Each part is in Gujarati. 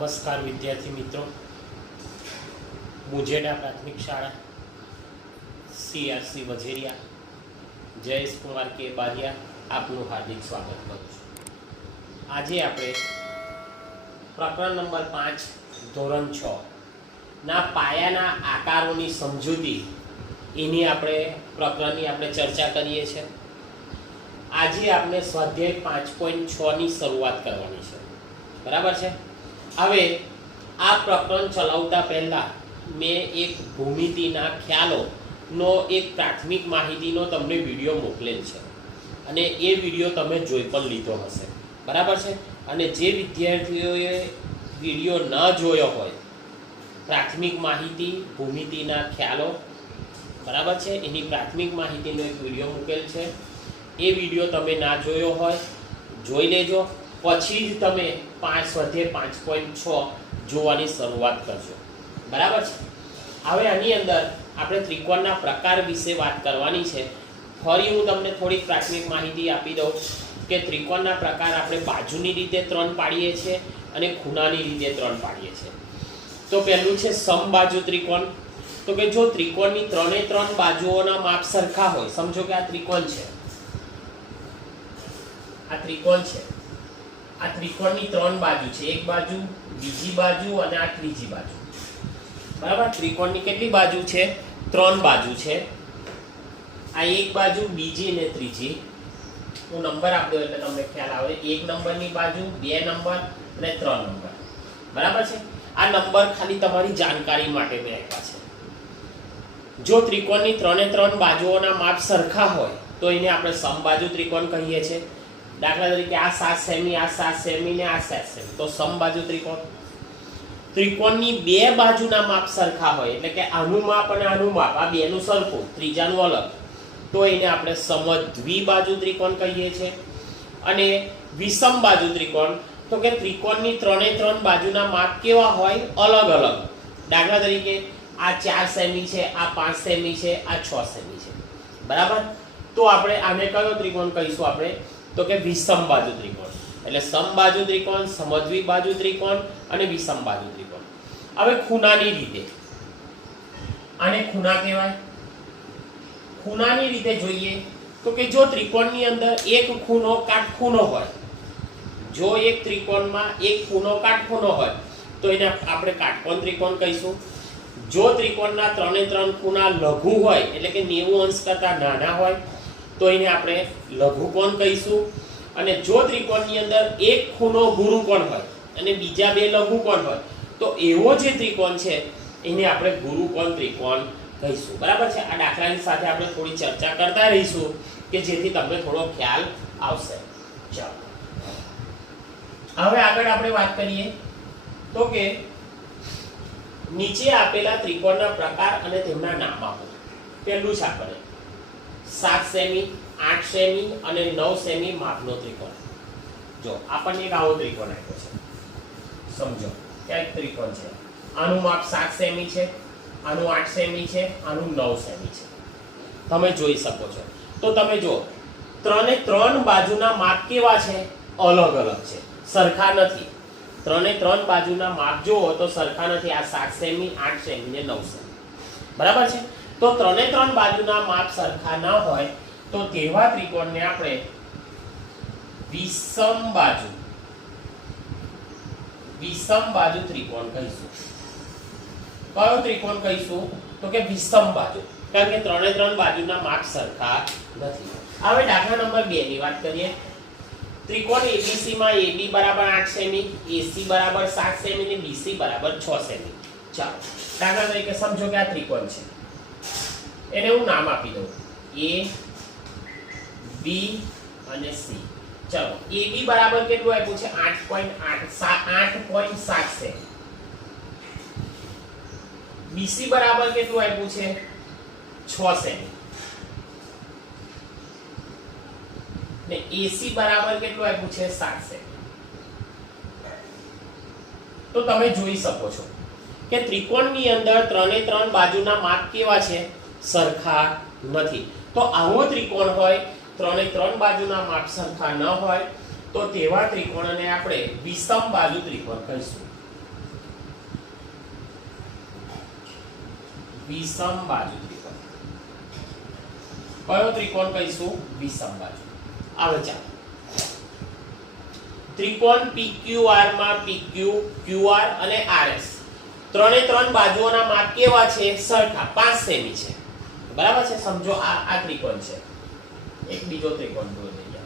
નમસ્કાર વિદ્યાર્થી મિત્રો, મુજેડા પ્રાથમિક શાળા CRC વજેરિયા, જયેશ કુમાર કે બારિયા આપનું હાર્દિક સ્વાગત કરું છું। આજે આપણે પ્રકરણ નંબર 5 ધોરણ 6 ના પાયાના આકારોની સમજૂતી એની પ્રકરણની ચર્ચા કરીએ છીએ। આજે આપણે સ્વાધ્યાય 5.6 ની શરૂઆત કરવાની છે, બરાબર છે। હવે આ પ્રકરણ ચલાવતા પહેલા મેં એક ભૂમિતિના ખ્યાલોનો એક પ્રાથમિક માહિતીનો તમને વિડીયો મોકલેલ છે અને એ વિડીયો તમે જોઈ પણ લીધો હશે, બરાબર છે। અને જે વિદ્યાર્થીઓએ વિડીયો ન જોયો હોય, પ્રાથમિક માહિતી ભૂમિતિના ખ્યાલો, બરાબર છે, એની પ્રાથમિક માહિતીનો એક વિડીયો મૂકેલ છે। એ વિડીયો તમે ના જોયો હોય જોઈ લેજો, પછી જ તમે સ્વાધ્યાય 5.6 જોવાની શરૂઆત કરજો, બરાબર છે। હવે આની અંદર આપણે ત્રિકોણના પ્રકાર વિશે વાત કરવાની છે। ફરી હું તમને થોડીક પ્રાથમિક માહિતી આપી દઉં કે ત્રિકોણના પ્રકાર આપણે બાજુની રીતે 3 પાડીએ છીએ અને ખૂણાની રીતે 3 પાડીએ છીએ। તો પહેલું છે સમબાજુ ત્રિકોણ। તો કે જો ત્રિકોણની 3 બાજુઓના માપ સરખા હોય, સમજો કે આ ત્રિકોણ છે, આ ત્રિકોણ છે, આ ત્રિકોણની 3 બાજુ છે, એક બાજુ, બીજી બાજુ અને આ ત્રીજી બાજુ, બરાબર। ત્રિકોણની કેટલી બાજુ છે? 3 બાજુ છે, આ એક બાજુ, બીજી અને ત્રીજી। હું નંબર આપી દઉં એટલે તમને ખ્યાલ આવે, 1 નંબરની બાજુ, 2 નંબર અને 3 નંબર, બરાબર છે। આ નંબર ખાલી તમારી જાણકારી માટે મેં આપ્યા છે। જો ત્રિકોણની 3 બાજુઓના માપ સરખા હોય તો એને આપણે સમબાજુ ત્રિકોણ કહીએ છીએ। દાખલા તરીકે આ 7 સેમી, આ 7 સેમી ને આ 7 સેમી, તો સમબાજુ ત્રિકોણ। ત્રિકોણની 2 બાજુના માપ સરખા હોય, એટલે કે આનું માપ અને આનું માપ, આ બેનું સરખું, ત્રીજાનું અલગ, તો એને આપણે સમદ્વિબાજુ ત્રિકોણ કહીએ છીએ। અને વિષમબાજુ ત્રિકોણ, તો કે ત્રિકોણની 3 બાજુના માપ કેવા હોય? અલગ અલગ। દાખલા તરીકે આ 4 સેમી છે, આ 5 સેમી છે, આ 6 સેમી છે, બરાબર। તો આપણે આને કયો ત્રિકોણ કહીશું? આપણે તો કે વિષમબાજુ ત્રિકોણ। એટલે સમબાજુ ત્રિકોણ, સમદ્વિબાજુ ત્રિકોણ અને વિષમબાજુ ત્રિકોણ। હવે ખૂણાની રીતે, આને ખૂણા કહેવાય। ખૂણાની રીતે જોઈએ તો કે જો ત્રિકોણની અંદર એક ખૂણો કાટખૂણો હોય, જો એક ત્રિકોણમાં એક ખૂણો કાટખૂણો હોય તો એને આપણે કાટકોણ ત્રિકોણ કહીશું। જો ત્રિકોણના 3 ખૂણા લઘુ હોય, એટલે કે 90 અંશ કરતા નાના હોય તો એને આપણે લઘુકોણ કહીશું। અને જો ત્રિકોણની અંદર એક ખૂણો ગુરુકોણ હોય અને બીજા 2 લઘુકોણ હોય તો એવો જે ત્રિકોણ છે એને આપણે ગુરુકોણ ત્રિકોણ કહીશું, બરાબર છે। આ દાખલાની સાથે આપણે થોડી ચર્ચા કરતા રહીશું કે જેથી તમને થોડો ખ્યાલ આવશે। ચાલો હવે આગળ આપણે વાત કરીએ તો કે નીચે આપેલા ત્રિકોણના પ્રકાર અને તેમના નામ આપો। પહેલું છે આપણે 7 સેમી, 8 સેમી અને 9 સેમી માપનો ત્રિકોણ। જો આપણને એક આવો ત્રિકોણ આપ્યો છે, સમજો કે એક ત્રિકોણ છે, આનું માપ 7 સેમી છે, આનું 8 સેમી છે, આનું 9 સેમી છે, તમે જોઈ શકો છો। તો તમે જો 3 બાજુના માપ કેવા છે? અલગ અલગ છે, સરખા નથી। 3 બાજુના માપ જુઓ તો સરખા નથી। આ 7 સેમી, 8 સેમી ને 9 સેમી, બરાબર છે। તો 3 બાજુના માપ સરખા ન હોય તો તેવા ત્રિકોણને આપણે વિષમબાજુ ત્રિકોણ કહીશું। કયો ત્રિકોણ કહીશું? તો કે વિષમબાજુ, કારણ કે 3 બાજુના માપ સરખા નથી। હવે દાખલા નંબર 2 ની વાત કરીએ। ત્રિકોણ ABC માં AB બરાબર 8 સેમી, AC બરાબર 7 સેમી અને BC બરાબર 6 સેમી। ચાલો દાખલા તરીકે સમજો કે આ ત્રિકોણ છે, એને હું નામ આપી દઉં A, B અને C। ચલો AB બરાબર કેટલું આપ્યું છે? 8.7 સેમી। BC બરાબર કેટલું આપ્યું છે? 6 સેમી। ને AC બરાબર કેટલું આપ્યું છે? 7 સેમી। તો તમે જોઈ શકો છો કે ત્રિકોણની અંદર 3 બાજુના માપ કેવા છે? સરખા નથી। તો આવો ત્રિકોણ હોય, 3 બાજુના માપ સરખા ન હોય તો તેવા ત્રિકોણને આપણે વિષમબાજુ ત્રિકોણ કહીશું। વિષમ બાજુ ત્રિકોણ. કયો ત્રિકોણ કહીશું? વિષમ બાજુ. હવે ચાલો ત્રિકોણ PQR માં PQ, QR અને RS ત્રણે ત્રણ બાજુઓના માપ કેવા છે? સરખા 5 સેમી છે. બરાબર છે? સમજો આ ત્રિકોણ છે. એક બીજો ત્રિકોણ દોરી દઈએ.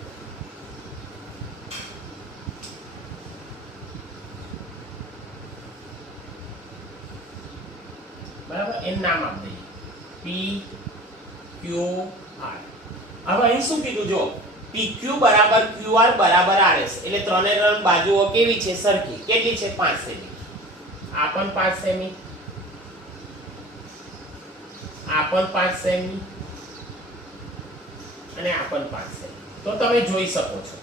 બરાબર, એનું નામ આપી દઈએ PQR. હવે અહીં શું કીધું? જો PQ બરાબર QR બરાબર RS એટલે ત્રણે ત્રણ બાજુઓ કેવી છે? સરખી. કેટલી છે? 5 સેમી. આ પણ 5 સેમી, આ પણ 5 સેમી અને આ પણ 5 સેમી. તો તમે જોઈ શકો છો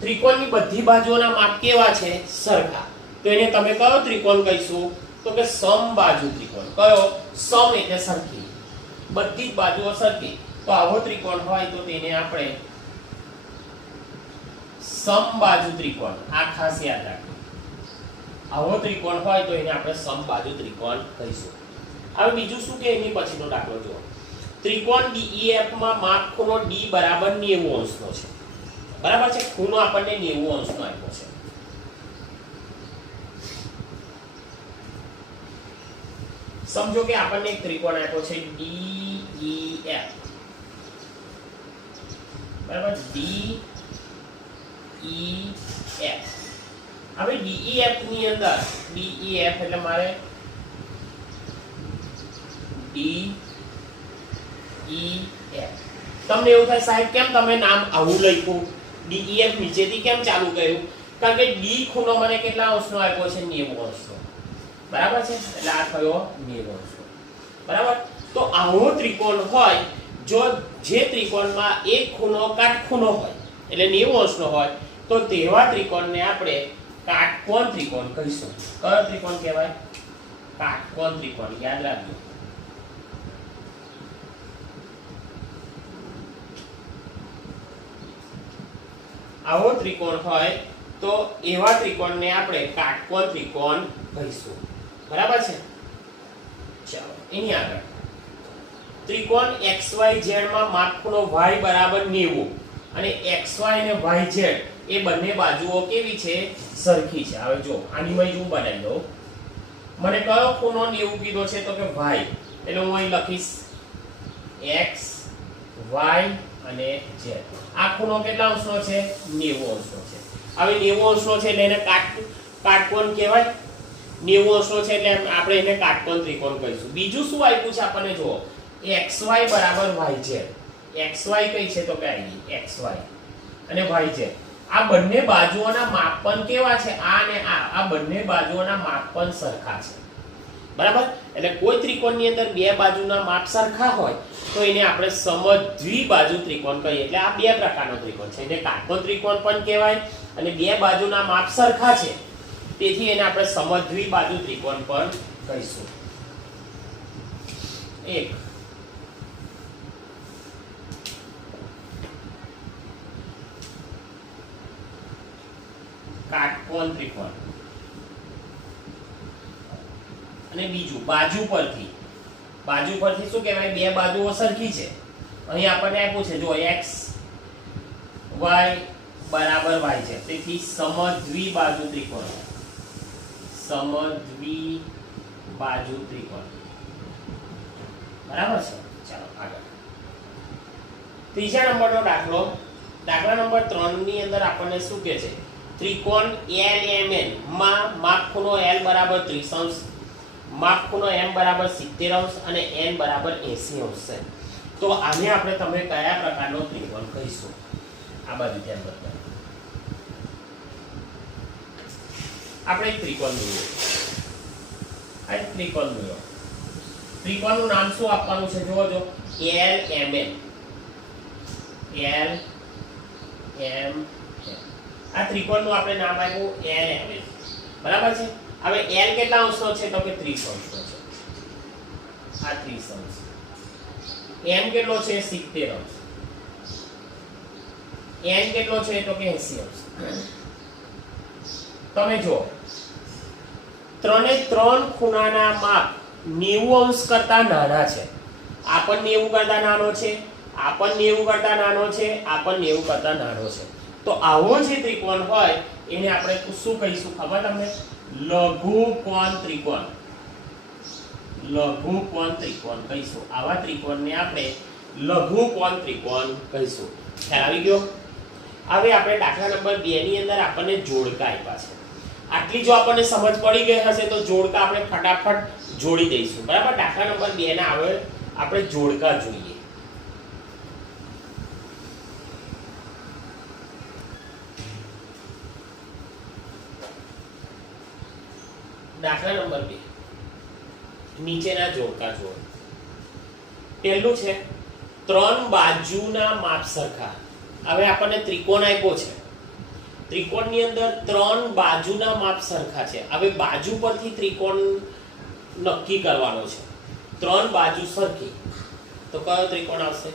ત્રિકોણની બધી બાજુઓના માપ કેવા છે? સરખા. તો એને તમે કયો ત્રિકોણ કહીશું? તો કે સમબાજુ ત્રિકોણ. કયો? સમ એટલે સરખી, બધી જ બાજુઓ સરખી. તો આવો ત્રિકોણ હોય તો તેને આપણે સમબાજુ ત્રિકોણ, આ ખાસ યાદ રાખજો. આવો ત્રિકોણ હોય તો એને આપણે સમબાજુ ત્રિકોણ કહીશું. હવે બીજું શું કે એની પછીનો દાખલો જુઓ. ત્રિકોણ DEF માં માપ ખૂણો D બરાબર 90 અંશનો છે. બરાબર છે? ખૂણો આપણને 90 અંશનો આપ્યો છે. સમજો કે આપણને એક ત્રિકોણ આપ્યો છે DEF. બરાબર, DEF. હવે DEF ની અંદર DEF એટલે મારે DEF. તમને એવું થાય સાહેબ કેમ તમે નામ આવું લખ્યું? DEF નીચેથી કેમ ચાલુ કર્યું? કારણ કે D ખૂણો મને કેટલા અંશનો આપ્યો છે? 90 અંશનો. બરાબર છે? એટલે આ થયો 90 અંશનો. બરાબર. તો આવો ત્રિકોણ હોય, જો જે ત્રિકોણમાં એક ખૂણો કાટખૂણો હોય એટલે 90 અંશનો હોય, તો તેવા ત્રિકોણને આપણે કાટકોણ ત્રિકોણ કહીશું. કયો ત્રિકોણ કહેવાય? કાટકોણ ત્રિકોણ. યાદ રાખજો. આવો ત્રિકોણ હોય તો એવા ત્રિકોણને આપણે કાટકોણ ત્રિકોણ કહીશું. બરાબર છે? ચાલો એની આગળ ત્રિકોણ XYZ માં માપખૂણો y બરાબર 90 અને XY અને YZ એ બંને બાજુઓ કેવી છે? સરખી છે. હવે જો આની મેં હું બનાવી દઉં. મને કયો ખૂણો 90 કીધો છે? તો કે y. એટલે હું અહીં લખીશ x, y અને z. આ ખૂણો કેટલા અંશનો છે? 90 અંશનો છે. હવે 90 અંશનો છે એટલે એને કાટકોણ કહેવાય. 90 અંશનો છે એટલે આપણે એને કાટકોણ ત્રિકોણ કહીશું. બીજું શું આપ્યું છે આપણને? જુઓ xy બરાબર yz. xy કઈ છે? તો કે xy અને yz. આ બંને બાજુઓના માપ પણ કેવા છે? આ અને આ બંને બાજુઓના માપ પણ સરખા છે. બરાબર. એટલે કોઈ ત્રિકોણની અંદર બે બાજુના માપ સરખા હોય તો એને આપણે સમદ્વિબાજુ ત્રિકોણ કહીએ. એટલે આ બે પ્રકારનો ત્રિકોણ છે. એને કાટકોણ ત્રિકોણ પણ કહેવાય અને બે બાજુના માપ સરખા છે તેથી એને આપણે સમદ્વિબાજુ ત્રિકોણ પણ કહીશું. એક કાટકોણ ત્રિકોણ અને બીજું બાજુ પરથી શું કહેવાય? બે બાજુઓ સરખી છે. અહીં આપણને આપ્યું છે જો x y બરાબર y છે. તેથી સમદ્વિબાજુ ત્રિકોણ. સમદ્વિબાજુ ત્રિકોણ. બરાબર છે? ચાલો આગળ ત્રીજા નંબરનો દાખલો. દાખલા નંબર 3 ની અંદર આપણને શું કહે છે? ત્રિકોણ LMN માં માપખૂણો L બરાબર 30 અંશ, માપખૂણો M બરાબર 70 અંશ અને N બરાબર 80 અંશ છે. તો આને આપણે તમે કયા પ્રકારનો ત્રિકોણ કહીશું? આ બાજુ ધ્યાન બતાવો. આપણે એક ત્રિકોણ દોર્યો. આ એક ત્રિકોણ દોર્યો. ત્રિકોણનું નામ શું આપવાનું છે? જુઓ જો LMN. આ ત્રિકોણનું આપણે નામ આપ્યું LMN. બરાબર છે? હવે L કેટલા અંશનો છે? તો કે 30 અંશનો છે. આ 30 અંશ. M કેટલો છે? 70 અંશ. N કેટલો છે? તો કે 80 અંશ. તમે જો ત્રણે ત્રણ ખૂણાના માપ 90 કરતા નાના છે, આ પણ 90 કરતા નાનો છે, આ પણ 90 કરતા નાનો છે, આ પણ 90 કરતા નાનો છે. તો આવો જે ત્રિકોણ હોય એને આપણે શું કહીશું ખબર તમને? લઘુકોણ ત્રિકોણ. લઘુકોણ ત્રિકોણ કહીશું. આવા ત્રિકોણને આપણે લઘુકોણ ત્રિકોણ કહીશું. ખ્યાલ આવી ગયો? હવે આપણે દાખલા નંબર 2 ની અંદર આપણને જોડકા આપ્યા છે. આટલી જો આપણને સમજ પડી ગઈ હશે તો જોડકા આપણે ફટાફટ જોડી દઈશું. બરાબર? દાખલા નંબર 2 ના આવે આપણે જોડકા જોઈએ. દાખલા નંબર 2 નીચેના જોડકા જુઓ. પહેલું છે 3 બાજુના માપ સરખા. હવે આપણને ત્રિકોણ આપ્યો છે. ત્રિકોણની અંદર 3 બાજુના માપ સરખા છે. હવે બાજુ પરથી ત્રિકોણ નક્કી કરવાનો છે. 3 બાજુ સરખી તો કયો ત્રિકોણ આવશે?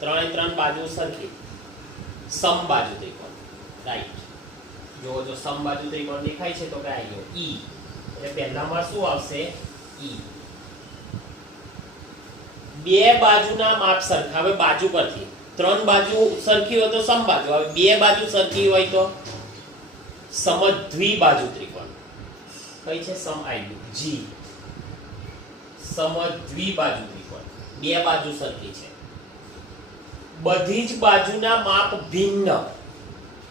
3 બાજુ સરખી, સમબાજુ ત્રિકોણ. રાઈટ. જો સમબાજુ ત્રિકોણ દેખાય છે તો કઈ આવ્યો? ઈ. એટલે પહેલામાં શું આવશે? ઈ. 2 બાજુના માપ સરખા. હવે બાજુ પરથી 3 બાજુ સરખી હોય તો સમબાજુ. હવે 2 બાજુ સરખી હોય તો સમદ્વિબાજુ ત્રિકોણ. કઈ છે? સમ આવ્યું જી. સમદ્વિબાજુ ત્રિકોણ. 2 બાજુ સરખી છે. બધી જ બાજુના માપ ભિન્ન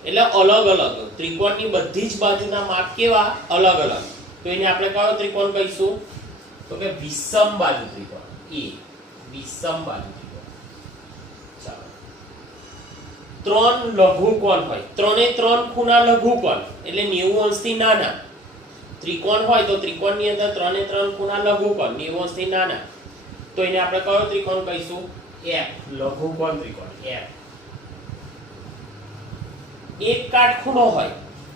એટલે અલગ અલગ. ત્રિકોણની બધી જ બાજુના માપ કેવા? અલગ અલગ. તો એને આપણે કયો ત્રિકોણ કહીશું? તો કે વિષમબાજુ ત્રિકોણ. એ વિષમબાજુ ત્રિકોણ. ચાલો. 3 લઘુકોણ હોય. 3 ખૂણા લઘુકોણ એટલે 90 અંશથી નાના. ત્રિકોણ હોય તો ત્રિકોણની અંદર 3 ખૂણા લઘુકોણ 90 અંશથી નાના. તો એને આપણે કયો ત્રિકોણ કહીશું? F. લઘુકોણ ત્રિકોણ. F. એક કાટખૂણો હોય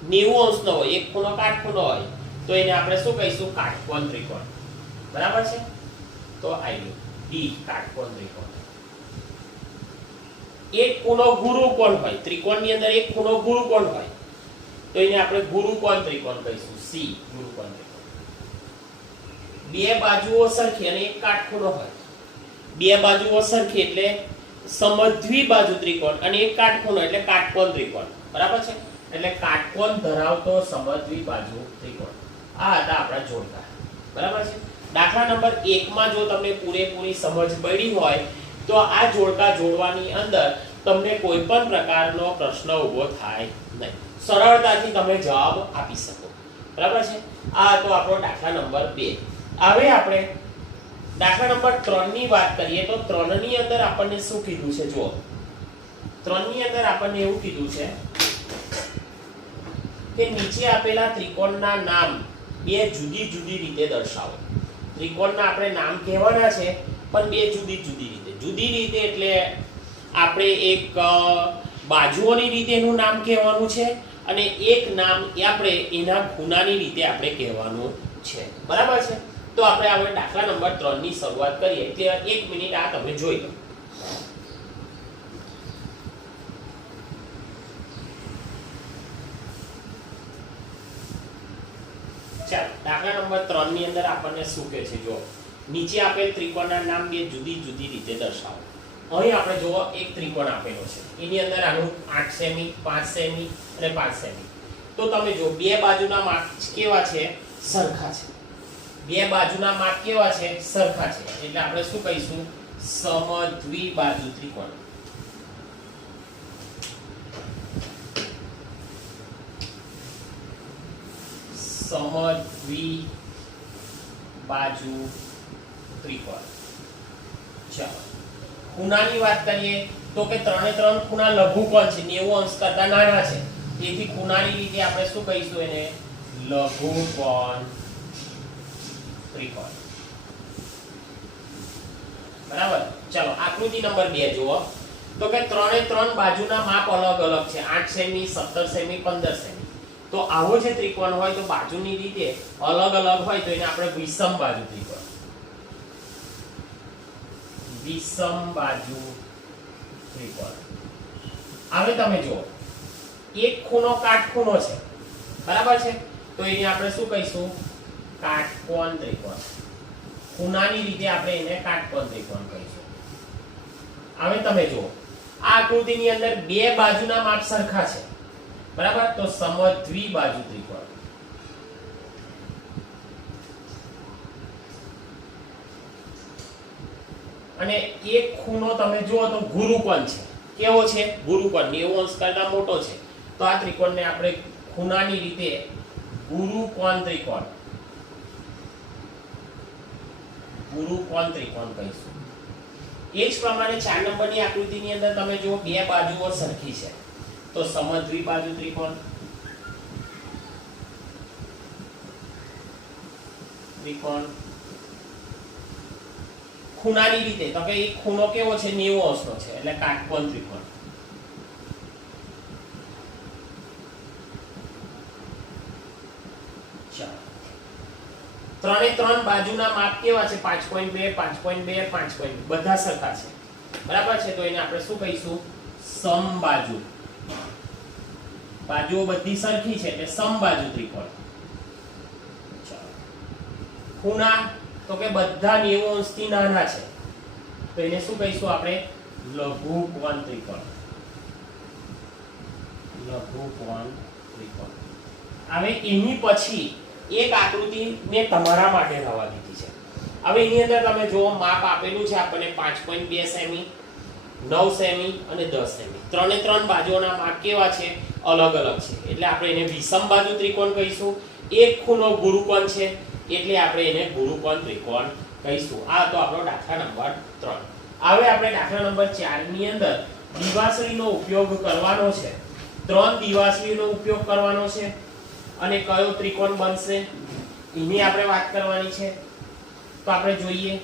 90 અંશનો હોય, એક ખૂણો કાટખૂણો હોય તો એને આપણે શું કહીશું? કાટકોણ ત્રિકોણ. બરાબર છે? તો આવ્યું ડી. કાટકોણ ત્રિકોણ. એક ખૂણો ગુરુકોણ હોય. ત્રિકોણની અંદર એક ખૂણો ગુરુકોણ હોય તો એને આપણે ગુરુકોણ ત્રિકોણ કહીશું. સી. ગુરુકોણ ત્રિકોણ. 2 બાજુઓ સરખી અને એક કાટખૂણો હોય. 2 બાજુઓ સરખી એટલે સમદ્વિબાજુ ત્રિકોણ અને એક કાટખૂણો એટલે કાટકોણ ત્રિકોણ. બરાબર છે? એટલે કાટકોણ ધરાવતો સમદ્વિબાજુ ત્રિકોણ. આ હતા આપણા જોડકા. બરાબર છે? દાખલા નંબર 1 માં જો તમને પૂરેપૂરી સમજ પડી હોય તો આ જોડકા જોડવાની અંદર તમને કોઈ પણ પ્રકારનો પ્રશ્ન ઊભો થાય નહીં. સરળતાથી તમે જવાબ આપી શકો. બરાબર છે? આ હતો આપણો દાખલા નંબર 2. હવે આપણે દાખલા નંબર 3 ની વાત કરીએ તો 3 ની અંદર આપણને શું કીધું છે? જુઓ. 3 ની અંદર આપણને એવું કીધું છે કે નીચે આપેલા ત્રિકોણના નામ 2 જુદી જુદી રીતે દર્શાવો. ત્રિકોણના આપણે નામ કહેવાના છે પણ 2 જુદી જુદી રીતે. જુદી રીતે એટલે આપણે એક બાજુઓની રીતે એનું નામ કહેવાનું છે અને એક નામ આપણે એના ખૂણાની રીતે આપણે કહેવાનું છે. બરાબર છે? તો આપણે હવે દાખલા નંબર 3 ની શરૂઆત કરીએ. એટલે 1 મિનિટ આ તમે જોઈ લો. ચાલો. દાખલા નંબર 3 ની અંદર આપણને શું કહે છે? જો નીચે આપેલ ત્રિકોણના નામ 2 જુદી જુદી રીતે દર્શાવો. અહીં આપણે જુઓ એક ત્રિકોણ આપેલો છે. એની અંદર આનું 8 સેમી, 5 સેમી અને 5 સેમી. તો તમે જો 2 બાજુના માપ કેવા છે? સરખા છે. 2 બાજુના માપ કેવા છે? સરખા છે. એટલે આપણે શું કહીશું? સમદ્વિબાજુ ત્રિકોણ. સમદ્વિબાજુ ત્રિકોણ. ચાલો. ખૂણાની વાત કરીએ તો કે 3 ખૂણા લઘુકોણ છે, 90 અંશ કરતા નાના છે. તેથી ખૂણાની રીતે આપણે શું કહીશું? એને લઘુકોણ ત્રિકોણ. બરાબર? ચાલો. આકૃતિ નંબર 2 જુઓ. તો કે 3 બાજુના માપ અલગ અલગ છે. 8 સેમી, 17 સેમી, 15 સેમી. તો આવો જે ત્રિકોણ હોય તો બાજુની રીતે અલગ અલગ હોય તો એને આપણે વિષમબાજુ ત્રિકોણ. વિષમબાજુ ત્રિકોણ. હવે તમે જુઓ એક ખૂણો કાટખૂણો છે. બરાબર છે? તો એને આપણે શું કહીશું? કાટકોણ ત્રિકોણ. ખૂણાની રીતે આપણે એને કાટકોણ ત્રિકોણ કહીશું. હવે તમે જુઓ આ આકૃતિની અંદર બે બાજુના માપ સરખા છે, બરાબર? તો સમદ્વિબાજુ ત્રિકોણ. અને એક ખૂણો તમે જુઓ તો ગુરુકોણ છે. કેવો છે? ગુરુકોણ 90 અંશ કરતા મોટો છે. તો આ ત્રિકોણને આપણે ખૂણાની રીતે ગુરુકોણ ત્રિકોણ કહીશું. એ જ પ્રમાણે 4 નંબરની આકૃતિની અંદર તમે જુઓ બે બાજુઓ સરખી છે, તો સમદ્વિબાજુ ત્રિકોણ ખૂણાની રીતે તો કે એક ખૂણો કેવો છે? 90 અંશનો છે, એટલે કાટકોણ ત્રિકોણ. ત્રણે ત્રણ બાજુના માપ કેવા છે? 5.2 5.2 5.2 બધા સરખા છે, બરાબર છે? તો એને આપણે શું કહીશું? સમબાજુ. બાજુઓ બધી સરખી છે એટલે સમબાજુ ત્રિકોણ. ખૂણા તો કે બધા 90 અંશથી નાના છે, તો એને શું કહીશું આપણે? લઘુકોણ ત્રિકોણ. હવે એની પછી એક આકૃતિ મેં તમારા માટે રવા દીધી છે. હવે એની અંદર તમે જુઓ માપ આપેલું છે આપણને 5.2 સેમી, 9 સેમી અને 10 સેમી. ત્રણે ત્રણ બાજુઓના માપ કેવા છે? અલગ અલગ છે, એટલે આપણે એને વિષમબાજુ ત્રિકોણ કહીશું. એક ખૂણો ગુરુકોણ છે એટલે આપણે એને ગુરુકોણ ત્રિકોણ કહીશું. આ તો આપણો દાખલા નંબર 3. હવે આપણે દાખલા નંબર 4 ની અંદર દિવાસળીનો ઉપયોગ કરવાનો છે. 3 દિવાસળીનો ઉપયોગ કરવાનો છે અને કયો ત્રિકોણ બનશે એની આપણે વાત કરવાની છે. તો આપણે જોઈએ.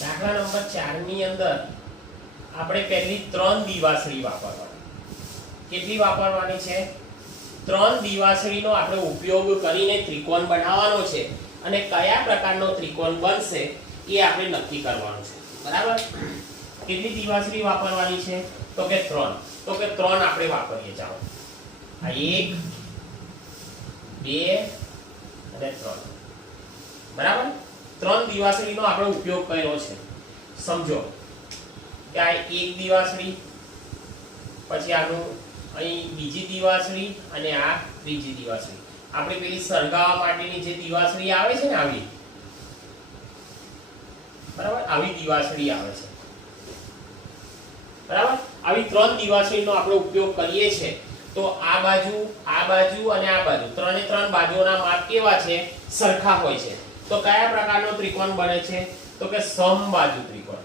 દાખલા નંબર 4 ની અંદર આપણે પહેલી 3 દિવાસળી વાપરવાની. કેટલી વાપરવાની છે? 3 દિવાસળીનો આપણે ઉપયોગ કરીને ત્રિકોણ બનાવવાનો છે અને કયા પ્રકારનો ત્રિકોણ બનશે એ આપણે નક્કી કરવાનું છે, બરાબર? કેટલી દિવાસળી વાપરવાની છે? તો કે 3. તો કે 3 આપણે વાપરીએ. ચાલો આ 1 2 અને 3, બરાબર? 3 દિવાસળીનો આપણે ઉપયોગ કર્યો છે. સમજો કે આ એક દિવાસળી, પછી આનું અહીં બીજી દિવાસળી અને આ ત્રીજી દિવાસળી. આપણે પેલી સળગાવવા માટેની જે દિવાસળી આવે છે ને આવી, બરાબર? આવી દિવાસળી આવે છે, બરાબર? આવી 3 દિવાસળીનો આપણે ઉપયોગ કરીએ છીએ. તો આ બાજુ અને આ બાજુ ત્રણે ત્રણ બાજુઓના માપ કેવા છે? સરખા હોય છે. તો કયા પ્રકારનો ત્રિકોણ બને છે? તો કે સમબાજુ ત્રિકોણ.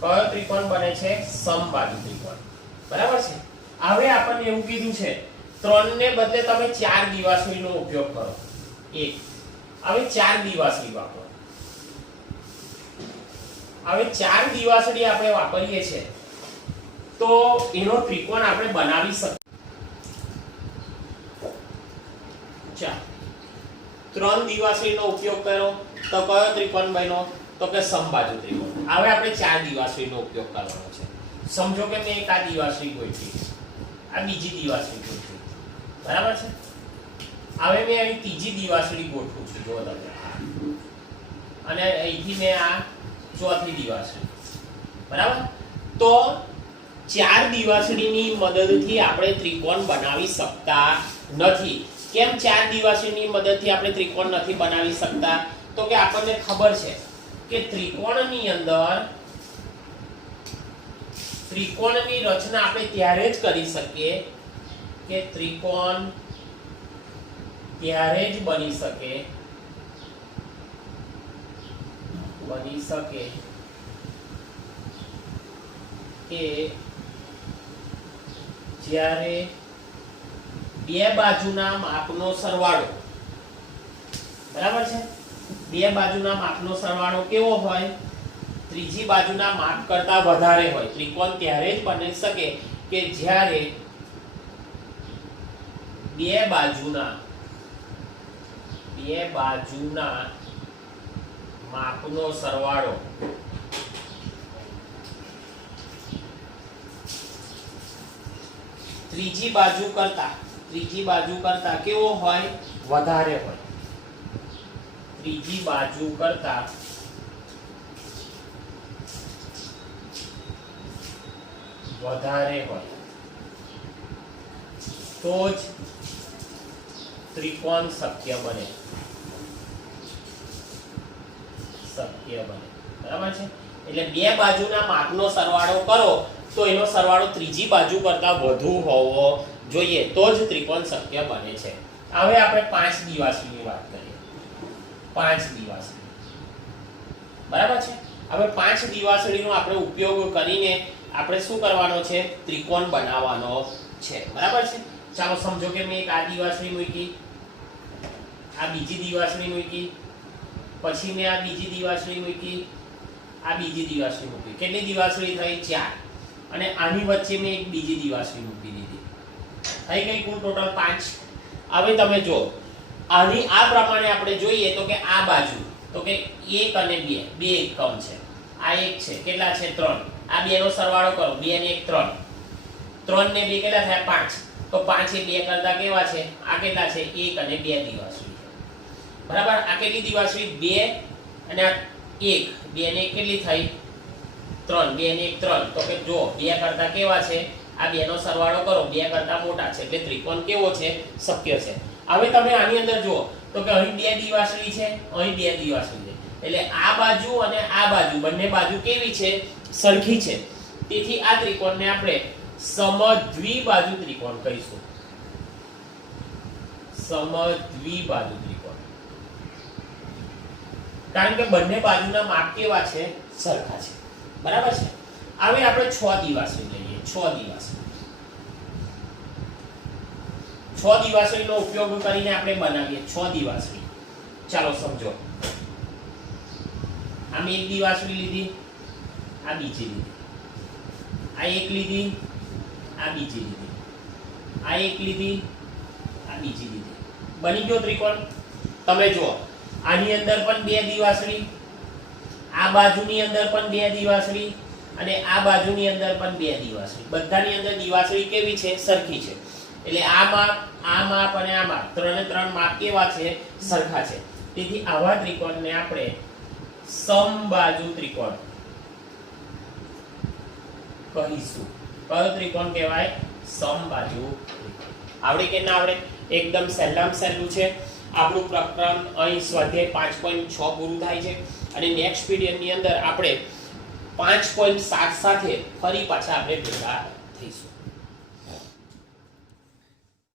કયો ત્રિકોણ બને છે? સમબાજુ ત્રિકોણ, બરાબર છે? હવે આપણને એવું કીધું છે 3 ને બદલે તમે 4 દિવાસળીનો ઉપયોગ કરો. એક હવે 4 દિવાસળી વાપરો. હવે 4 દિવાસળી આપણે વાપરીએ છીએ તો એનો ત્રિકોણ આપણે બનાવી શકીએ. 3 દિવાસળીનો ઉપયોગ કર્યો તો કયો ત્રિકોણ બન્યો? તો કે સમબાજુ ત્રિકોણ. હવે આપણે 4 દિવાસળીનો ઉપયોગ કરવાનો છે. સમજો કે મેં એક આ દિવાસળી ગોઠવી, આ બીજી દિવાસળી ગોઠવી, બરાબર છે? હવે મેં અહીં ત્રીજી દિવાસળી ગોઠવું છું, જો તમે, અને અહીંથી મેં આ ચોથી દિવાસળી, બરાબર? તો 4 દિવાસળીની મદદથી આપણે ત્રિકોણ બનાવી શકતા નથી. કેમ 4 દિવાસળીની મદદથી આપણે ત્રિકોણ નથી બનાવી શકતા? તો કે આપણને ખબર છે કે ત્રિકોણની અંદર ત્રિકોણની રચના આપણે ત્યારે જ કરી શકીએ કે ત્રિકોણ ત્યારે જ બની શકે કે જ્યારે બે બાજુના માપનો સરવાળો, બરાબર છે? બે બાજુના માપનો સરવાળો કેવો હોય? ત્રીજી બાજુના માપ કરતા વધારે હોય. ત્રિકોણ ત્યારે જ બની શકે કે જ્યારે બે બાજુના માપનો સરવાળો ત્રીજી બાજુ કરતા કેવો હોય? વધારે હોય. ત્રીજી બાજુ કરતા વધારે હોય તો જ ત્રિકોણ શક્ય બને. બરાબર છે? એટલે બે બાજુના માપનો સરવાળો કરો તો એનો સરવાળો ત્રીજી બાજુ કરતા વધુ હોવો જોઈએ તો જ ત્રિકોણ શક્ય બને છે. હવે આપણે 5 દિવાસળીની વાત કરીએ. 5 દિવાસળી. બરાબર છે? હવે 5 દિવાસળીનો આપણે ઉપયોગ કરીને આપણે શું કરવાનો છે? ત્રિકોણ બનાવવાનો છે. બરાબર છે? ચાલો સમજો કે મેં એક આ દિવાસળી મૂકી, આ બીજી દિવાસળી મૂકી, પછી મેં આ બીજી દિવાસળી મૂકી, આ બીજી દિવાસળી મૂકી. કેટલી દિવાસળી થઈ? 4. અને આની વચ્ચે મેં એક બીજી દિવાસળી મૂકી દીધી. થઈ ગઈ કુલ ટોટલ 5. હવે તમે જો આની આ પ્રમાણે આપણે જોઈએ તો કે આ બાજુ તો કે 1 અને 2 બે એકમ છે. આ એક છે, કેટલા છે? 3. આ બે નો સરવાળો કરો, 2 અને 1 3. 3 ને 2 કેટલા થયા? 5. તો 5 એ 2 કરતા કેવા છે? આ કેટલા છે? 1 અને 2 દિવાસળી. બરાબર? આ કેટલી દિવાસળી? 2 અને આ 1. 2 ને 1 કેટલી થઈ? 3. 2 ને 1 3. તો કે જો 2 કરતા કેવા છે? આ બે નો સરવાળો કરો, 2 કરતા મોટા છે એટલે ત્રિકોણ કેવો છે? શક્ય છે. હવે તમે આની અંદર જુઓ તો કે અહીં 2 દિવાસળી છે, અહીં 2 દિવાસળી છે. એટલે આ બાજુ અને આ બાજુ બંને બાજુ કેવી છે? સરખી છે. તેથી આ ત્રિકોણને આપણે સમદ્વિબાજુ ત્રિકોણ કહીશું. સમદ્વિબાજુ ત્રિકોણ. કારણ કે બંને બાજુના માપ કેવા છે? સરખા છે. બરાબર છે? હવે આપણે 6 દિવાસળી લઈએ. 6 દિવાસળી. 6 દિવાસળીનો ઉપયોગ કરીને આપણે બનાવીએ 6 દિવાસળી. ચાલો સમજો. આ મેં એક દિવાસળી લીધી, આ બીજી લીધી, આ એક લીધી, આ બીજી લીધી, આ એક લીધી, આ બીજી લીધી. બની ગયો ત્રિકોણ. તમે જુઓ આની અંદર પણ 2 દિવાસળી, આ બાજુની અંદર પણ 2 દિવાસળી અને આ બાજુની અંદર પણ 2 દિવાસળી. બધાની અંદર દિવાસળી કેવી છે? સરખી છે. એટલે આ માપ અને આ માપ 3 ને 3 માપ કેવા છે? સરખા છે. તેથી આવા ત્રિકોણને આપણે સમબાજુ ત્રિકોણ કહીશું. કયો ત્રિકોણ કહેવાય? સમબાજુ ત્રિકોણ. આવડે કે ના આવડે? એકદમ સહેલામાં સહેલું છે. આપણું પ્રકરણ અહીં સ્વાધ્યાય 5.6 પૂરું થાય છે અને નેક્સ્ટ પીરિયડની અંદર આપણે 5.7 સાથે ફરી પાછા આપણે ભેગા થઈશું.